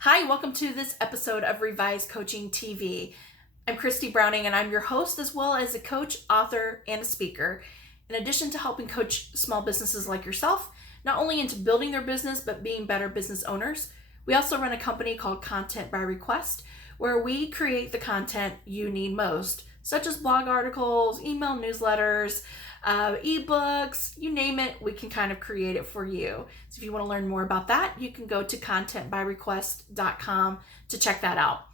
Hi, welcome to this episode of reVised Coaching TV. I'm Christy Browning and I'm your host as well as a coach, author, and a speaker. In addition to helping coach small businesses like yourself, not only into building their business, but being better business owners, we also run a company called Content by Request, where we create the content you need most, such as blog articles, email newsletters, ebooks, you name it, we can kind of create it for you. So if you want to learn more about that, you can go to contentbyrequest.com to check that out.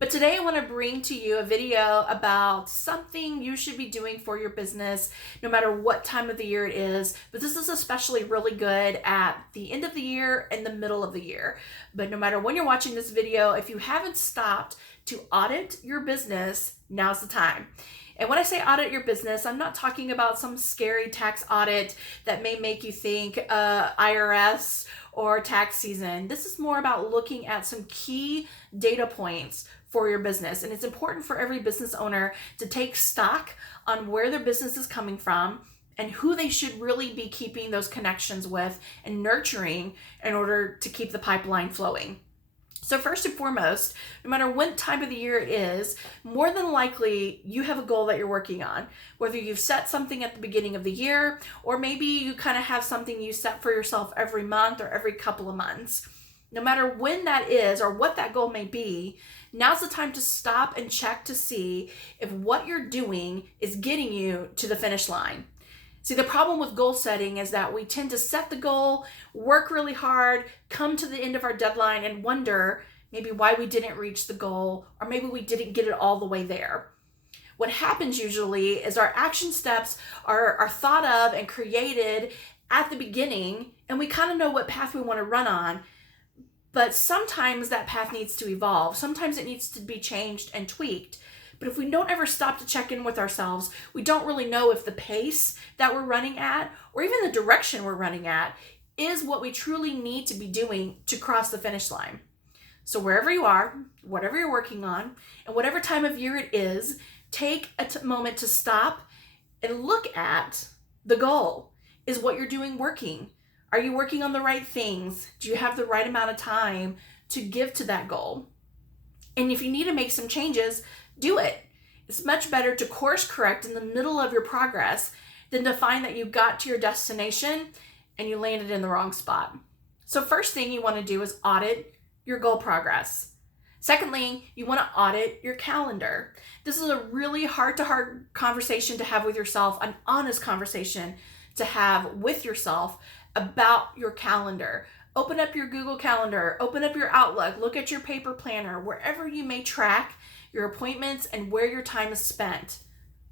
But today I want to bring to you a video about something you should be doing for your business, no matter what time of the year it is. But this is especially really good at the end of the year and the middle of the year. But no matter when you're watching this video, if you haven't stopped to audit your business, now's the time. And when I say audit your business, I'm not talking about some scary tax audit that may make you think IRS or tax season. This is more about looking at some key data points for your business. And it's important for every business owner to take stock on where their business is coming from and who they should really be keeping those connections with and nurturing in order to keep the pipeline flowing. So first and foremost, no matter what time of the year it is, more than likely you have a goal that you're working on. Whether you've set something at the beginning of the year, or maybe you kind of have something you set for yourself every month or every couple of months. No matter when that is or what that goal may be, now's the time to stop and check to see if what you're doing is getting you to the finish line. See, the problem with goal setting is that we tend to set the goal, work really hard, come to the end of our deadline and wonder maybe why we didn't reach the goal or maybe we didn't get it all the way there. What happens usually is our action steps are thought of and created at the beginning and we kind of know what path we want to run on, but sometimes that path needs to evolve. Sometimes it needs to be changed and tweaked. But if we don't ever stop to check in with ourselves, we don't really know if the pace that we're running at, or even the direction we're running at, is what we truly need to be doing to cross the finish line. So wherever you are, whatever you're working on, and whatever time of year it is, take a moment to stop and look at the goal. Is what you're doing working? Are you working on the right things? Do you have the right amount of time to give to that goal? And if you need to make some changes, do it. It's much better to course correct in the middle of your progress than to find that you got to your destination and you landed in the wrong spot. So first thing you want to do is audit your goal progress. Secondly, you want to audit your calendar. This is a really heart-to-heart conversation to have with yourself, an honest conversation to have with yourself about your calendar. Open up your Google Calendar, open up your Outlook, look at your paper planner, wherever you may track your appointments and where your time is spent.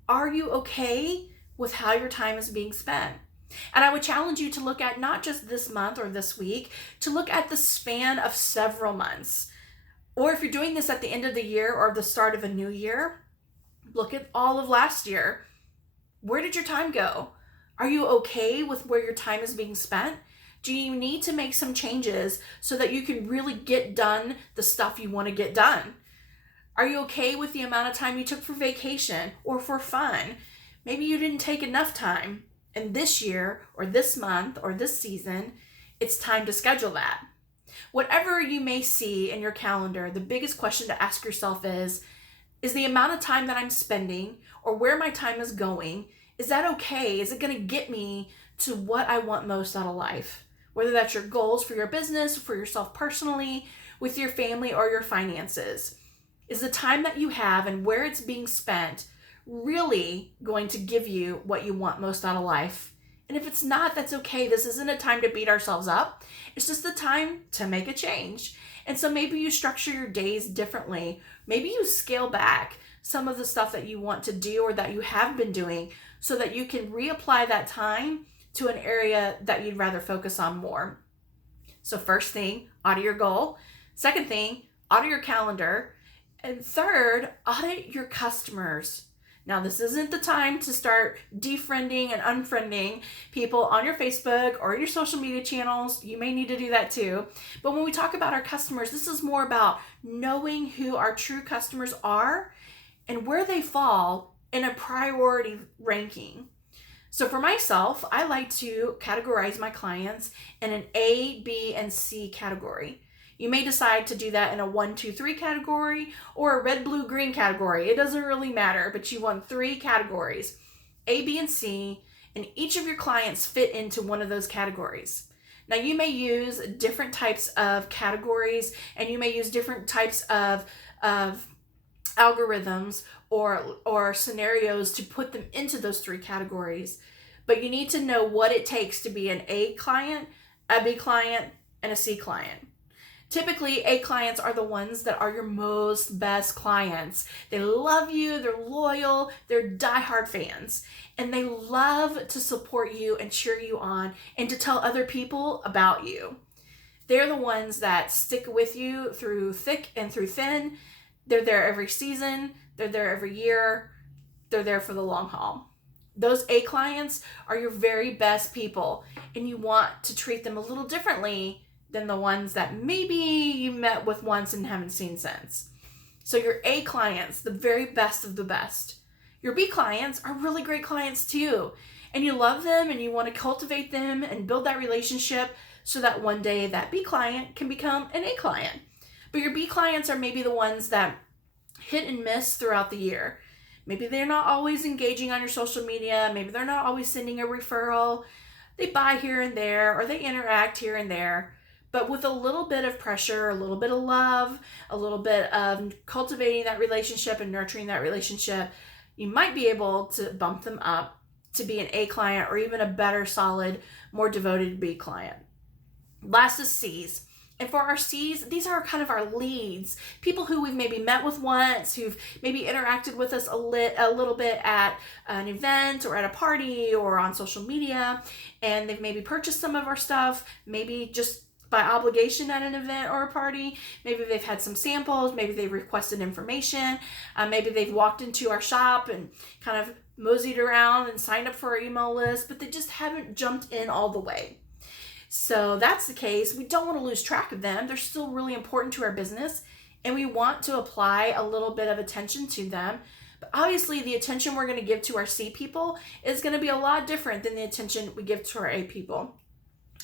Are you okay with how your time is being spent? And I would challenge you to look at not just this month or this week, to look at the span of several months. Or if you're doing this at the end of the year or the start of a new year, look at all of last year. Where did your time go? Are you okay with where your time is being spent? Do you need to make some changes so that you can really get done the stuff you want to get done? Are you okay with the amount of time you took for vacation or for fun? Maybe you didn't take enough time, and this year or this month or this season, it's time to schedule that. Whatever you may see in your calendar, the biggest question to ask yourself is the amount of time that I'm spending or where my time is going, is that okay? Is it going to get me to what I want most out of life? Whether that's your goals for your business, for yourself personally, with your family or your finances. Is the time that you have and where it's being spent really going to give you what you want most out of life? And if it's not, that's okay. This isn't a time to beat ourselves up. It's just the time to make a change. And so maybe you structure your days differently. Maybe you scale back some of the stuff that you want to do or that you have been doing so that you can reapply that time to an area that you'd rather focus on more. So first thing, audit your goal. Second thing, audit your calendar. And third, audit your customers. Now, this isn't the time to start defriending and unfriending people on your Facebook or your social media channels. You may need to do that too. But when we talk about our customers, this is more about knowing who our true customers are and where they fall in a priority ranking. So for myself, I like to categorize my clients in an A, B, and C category. You may decide to do that in a 1, 2, 3 category or a red, blue, green category. It doesn't really matter, but you want 3 categories, A, B, and C, and each of your clients fit into one of those categories. Now, you may use different types of categories, and you may use different types of algorithms or scenarios to put them into those 3 categories. But you need to know what it takes to be an A client, a B client, and a C client. Typically, A clients are the ones that are your most best clients. They love you, they're loyal, they're diehard fans, and they love to support you and cheer you on and to tell other people about you. They're the ones that stick with you through thick and through thin. They're there every season, they're there every year, they're there for the long haul. Those A clients are your very best people, and you want to treat them a little differently than the ones that maybe you met with once and haven't seen since. So your A clients, the very best of the best. Your B clients are really great clients too, and you love them and you want to cultivate them and build that relationship so that one day that B client can become an A client. But your B clients are maybe the ones that hit and miss throughout the year. Maybe they're not always engaging on your social media. Maybe they're not always sending a referral. They buy here and there, or they interact here and there. But with a little bit of pressure, a little bit of love, a little bit of cultivating that relationship and nurturing that relationship, you might be able to bump them up to be an A client or even a better, solid, more devoted B client. Last is C's. And for our C's, these are kind of our leads, people who we've maybe met with once, who've maybe interacted with us a little bit at an event or at a party or on social media, and they've maybe purchased some of our stuff, maybe just by obligation at an event or a party. Maybe they've had some samples, maybe they've requested information, maybe they've walked into our shop and kind of moseyed around and signed up for our email list, but they just haven't jumped in all the way. So that's the case. We don't want to lose track of them. They're still really important to our business, and we want to apply a little bit of attention to them. But obviously, the attention we're going to give to our C people is going to be a lot different than the attention we give to our A people.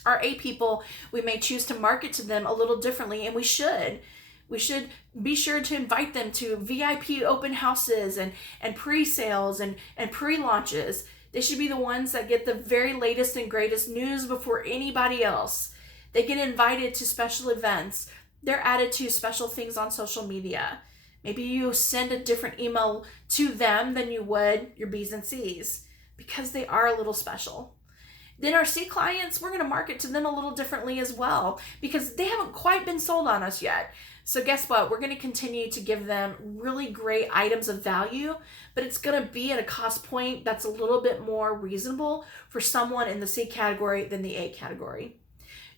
Our A people, we may choose to market to them a little differently, and we should. We should be sure to invite them to VIP open houses and pre-sales and pre-launches. They should be the ones that get the very latest and greatest news before anybody else. They get invited to special events. They're added to special things on social media. Maybe you send a different email to them than you would your B's and C's because they are a little special. Then our C clients, we're going to market to them a little differently as well because they haven't quite been sold on us yet. So guess what? We're going to continue to give them really great items of value, but it's going to be at a cost point that's a little bit more reasonable for someone in the C category than the A category.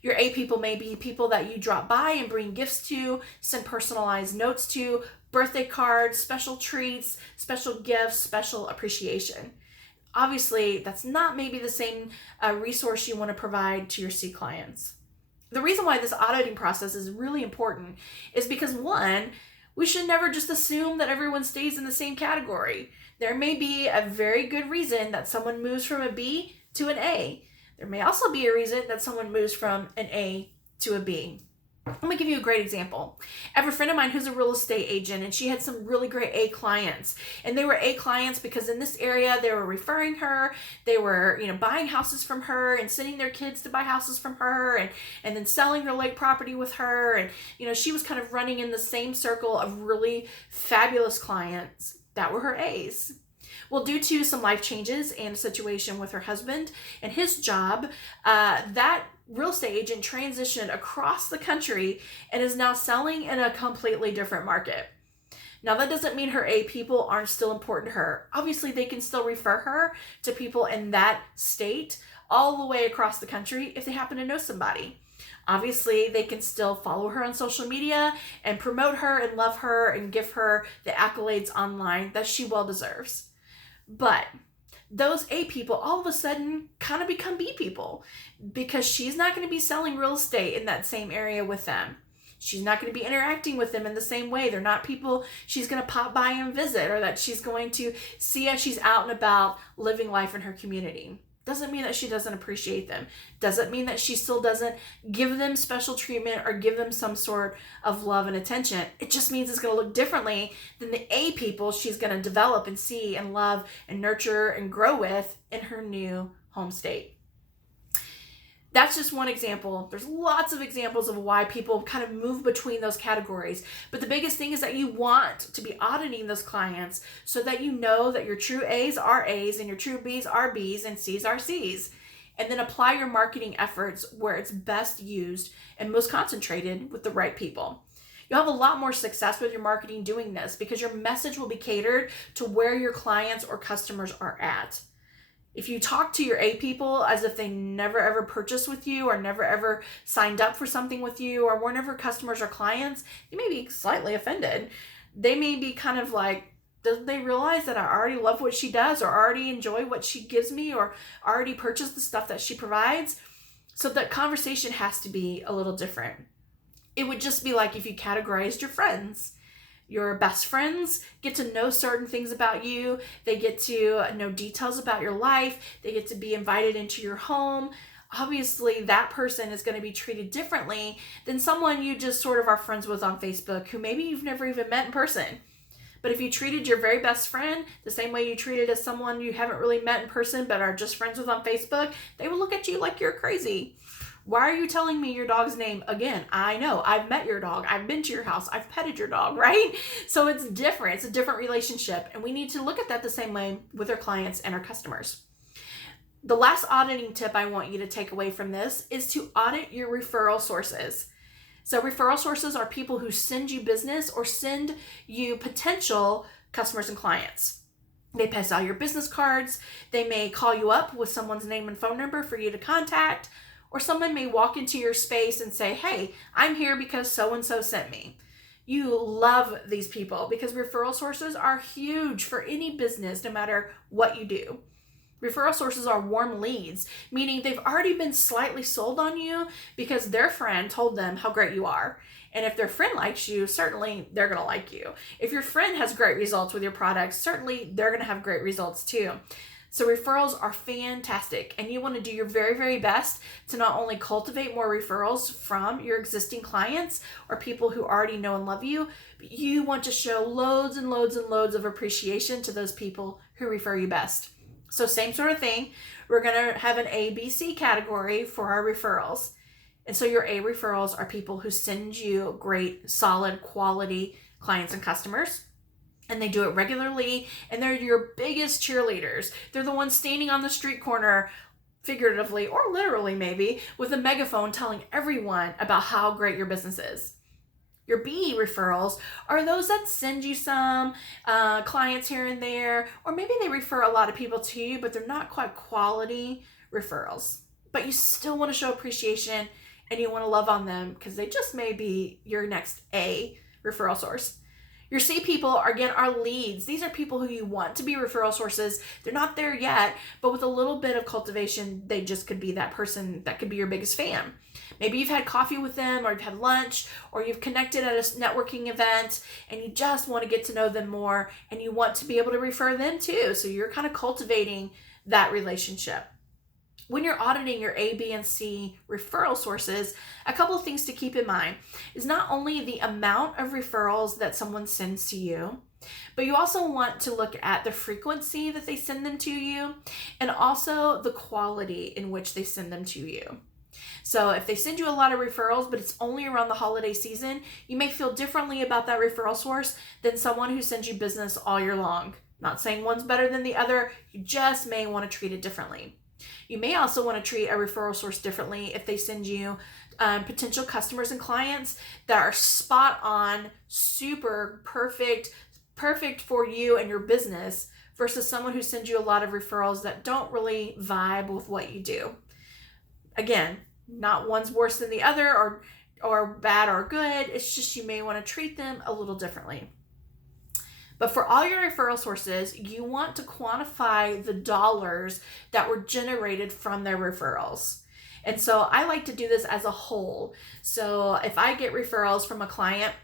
Your A people may be people that you drop by and bring gifts to, send personalized notes to, birthday cards, special treats, special gifts, special appreciation. Obviously, that's not maybe the same resource you want to provide to your C clients. The reason why this auditing process is really important is because, one, we should never just assume that everyone stays in the same category. There may be a very good reason that someone moves from a B to an A. There may also be a reason that someone moves from an A to a B. Let me give you a great example. I have a friend of mine who's a real estate agent, and she had some really great A clients. And they were A clients because in this area, they were referring her. They were, buying houses from her and sending their kids to buy houses from her and then selling their lake property with her. And, she was kind of running in the same circle of really fabulous clients that were her A's. Well, due to some life changes and a situation with her husband and his job, that real estate agent transitioned across the country and is now selling in a completely different market. Now, that doesn't mean her A people aren't still important to her. Obviously, they can still refer her to people in that state all the way across the country if they happen to know somebody. Obviously, they can still follow her on social media and promote her and love her and give her the accolades online that she well deserves. But those A people all of a sudden kind of become B people because she's not going to be selling real estate in that same area with them. She's not going to be interacting with them in the same way. They're not people she's going to pop by and visit or that she's going to see as she's out and about living life in her community. Doesn't mean that she doesn't appreciate them. Doesn't mean that she still doesn't give them special treatment or give them some sort of love and attention. It just means it's going to look differently than the A people she's going to develop and see and love and nurture and grow with in her new home state. That's just one example. There's lots of examples of why people kind of move between those categories. But the biggest thing is that you want to be auditing those clients so that you know that your true A's are A's and your true B's are B's and C's are C's. And then apply your marketing efforts where it's best used and most concentrated with the right people. You'll have a lot more success with your marketing doing this because your message will be catered to where your clients or customers are at. If you talk to your A people as if they never ever purchased with you or never ever signed up for something with you or were never customers or clients, they may be slightly offended. They may be kind of like, doesn't they realize that I already love what she does or already enjoy what she gives me or already purchase the stuff that she provides? So that conversation has to be a little different. It would just be like if you categorized your friends. Your best friends get to know certain things about you. They get to know details about your life. They get to be invited into your home. Obviously, that person is going to be treated differently than someone you just sort of are friends with on Facebook who maybe you've never even met in person. But if you treated your very best friend the same way you treated as someone you haven't really met in person but are just friends with on Facebook, they would look at you like you're crazy. Why are you telling me your dog's name again? I know, I've met your dog. I've been to your house. I've petted your dog, right? So it's different. It's a different relationship. And we need to look at that the same way with our clients and our customers. The last auditing tip I want you to take away from this is to audit your referral sources. So referral sources are people who send you business or send you potential customers and clients. They pass out your business cards. They may call you up with someone's name and phone number for you to contact. Or someone may walk into your space and say, hey, I'm here because so-and-so sent me. You love these people because referral sources are huge for any business, no matter what you do. Referral sources are warm leads, meaning they've already been slightly sold on you because their friend told them how great you are. And if their friend likes you, certainly they're going to like you. If your friend has great results with your products, certainly they're going to have great results too. So referrals are fantastic, and you want to do your very, very best to not only cultivate more referrals from your existing clients or people who already know and love you, but you want to show loads and loads and loads of appreciation to those people who refer you best. So same sort of thing. We're going to have an A, B, C category for our referrals. And so your A referrals are people who send you great, solid, quality clients and customers. And they do it regularly, and they're your biggest cheerleaders. They're the ones standing on the street corner, figuratively or literally maybe, with a megaphone telling everyone about how great your business is. Your B referrals are those that send you some clients here and there, or maybe they refer a lot of people to you, but they're not quite quality referrals. But you still want to show appreciation, and you want to love on them because they just may be your next A referral source. Your C people, again, are leads. These are people who you want to be referral sources. They're not there yet, but with a little bit of cultivation, they just could be that person that could be your biggest fan. Maybe you've had coffee with them, or you've had lunch, or you've connected at a networking event, and you just want to get to know them more, and you want to be able to refer them too. So you're kind of cultivating that relationship. When you're auditing your A, B, and C referral sources, a couple of things to keep in mind is not only the amount of referrals that someone sends to you, but you also want to look at the frequency that they send them to you and also the quality in which they send them to you. So if they send you a lot of referrals, but it's only around the holiday season, you may feel differently about that referral source than someone who sends you business all year long. Not saying one's better than the other, you just may want to treat it differently. You may also want to treat a referral source differently if they send you potential customers and clients that are spot on, super perfect for you and your business versus someone who sends you a lot of referrals that don't really vibe with what you do. Again, not one's worse than the other or bad or good. It's just you may want to treat them a little differently. But for all your referral sources, you want to quantify the dollars that were generated from their referrals. And so I like to do this as a whole. So if I get referrals from a client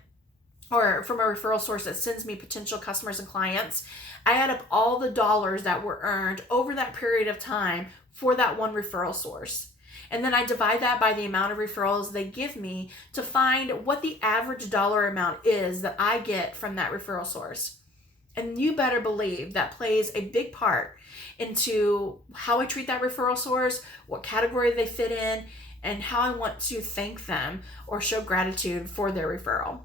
or from a referral source that sends me potential customers and clients, I add up all the dollars that were earned over that period of time for that one referral source. And then I divide that by the amount of referrals they give me to find what the average dollar amount is that I get from that referral source. And you better believe that plays a big part into how I treat that referral source, what category they fit in, and how I want to thank them or show gratitude for their referral.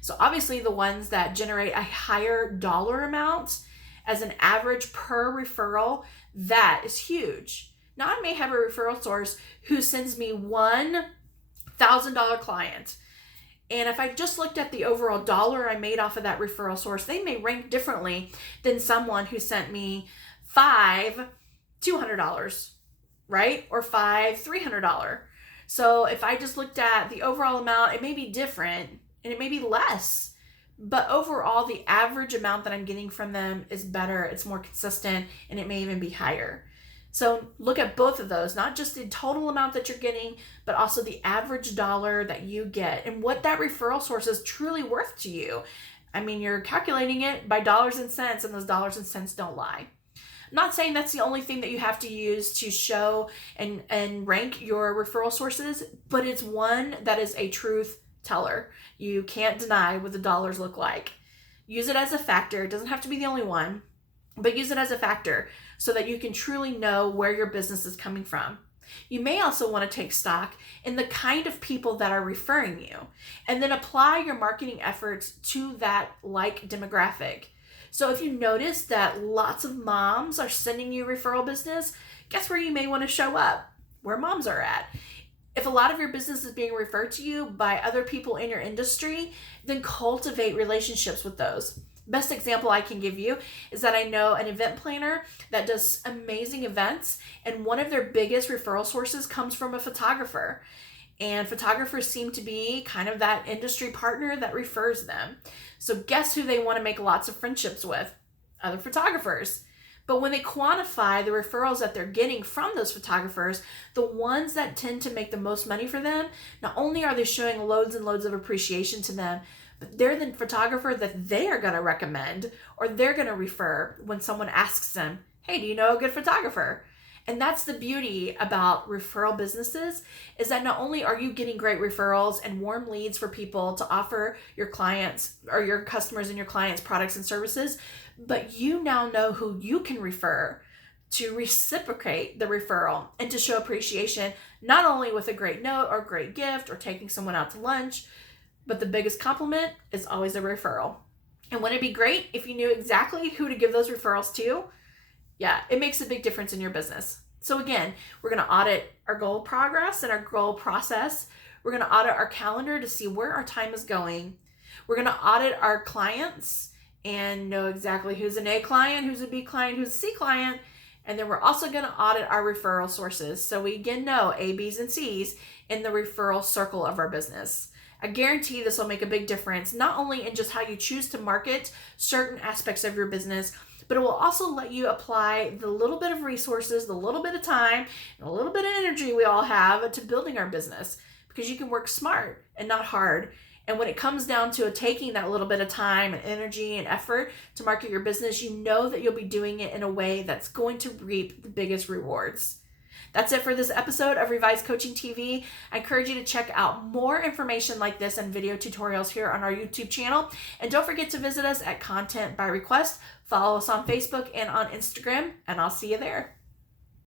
So obviously the ones that generate a higher dollar amount as an average per referral, that is huge. Now I may have a referral source who sends me $1,000 client. And if I just looked at the overall dollar I made off of that referral source, they may rank differently than someone who sent me $5 $200, right? Or $5 $300. So if I just looked at the overall amount, it may be different and it may be less. But overall, the average amount that I'm getting from them is better, it's more consistent, and it may even be higher. So look at both of those, not just the total amount that you're getting, but also the average dollar that you get and what that referral source is truly worth to you. I mean, you're calculating it by dollars and cents, and those dollars and cents don't lie. I'm not saying that's the only thing that you have to use to show and rank your referral sources, but it's one that is a truth teller. You can't deny what the dollars look like. Use it as a factor. It doesn't have to be the only one, but use it as a factor so that you can truly know where your business is coming from. You may also want to take stock in the kind of people that are referring you and then apply your marketing efforts to that like demographic. So if you notice that lots of moms are sending you referral business, guess where you may want to show up? Where moms are at. If a lot of your business is being referred to you by other people in your industry, then cultivate relationships with those. Best example I can give you is that I know an event planner that does amazing events, and one of their biggest referral sources comes from a photographer. And photographers seem to be kind of that industry partner that refers them. So guess who they want to make lots of friendships with? Other photographers. But when they quantify the referrals that they're getting from those photographers, the ones that tend to make the most money for them, not only are they showing loads and loads of appreciation to them, but they're the photographer that they are going to recommend or they're going to refer when someone asks them, hey, do you know a good photographer? And that's the beauty about referral businesses, is that not only are you getting great referrals and warm leads for people to offer your clients or your customers and your clients products and services, but you now know who you can refer to reciprocate the referral and to show appreciation, not only with a great note or great gift or taking someone out to lunch, but the biggest compliment is always a referral. And wouldn't it be great if you knew exactly who to give those referrals to? Yeah, it makes a big difference in your business. So again, we're going to audit our goal progress and our goal process. We're going to audit our calendar to see where our time is going. We're going to audit our clients and know exactly who's an A client, who's a B client, who's a C client. And then we're also going to audit our referral sources, so we again know A, B's, and C's in the referral circle of our business. I guarantee this will make a big difference, not only in just how you choose to market certain aspects of your business, but it will also let you apply the little bit of resources, the little bit of time, and a little bit of energy we all have to building our business, because you can work smart and not hard. And when it comes down to taking that little bit of time and energy and effort to market your business, you know that you'll be doing it in a way that's going to reap the biggest rewards. That's it for this episode of reVised Coaching TV. I encourage you to check out more information like this and video tutorials here on our YouTube channel. And don't forget to visit us at Content by Request. Follow us on Facebook and on Instagram, and I'll see you there.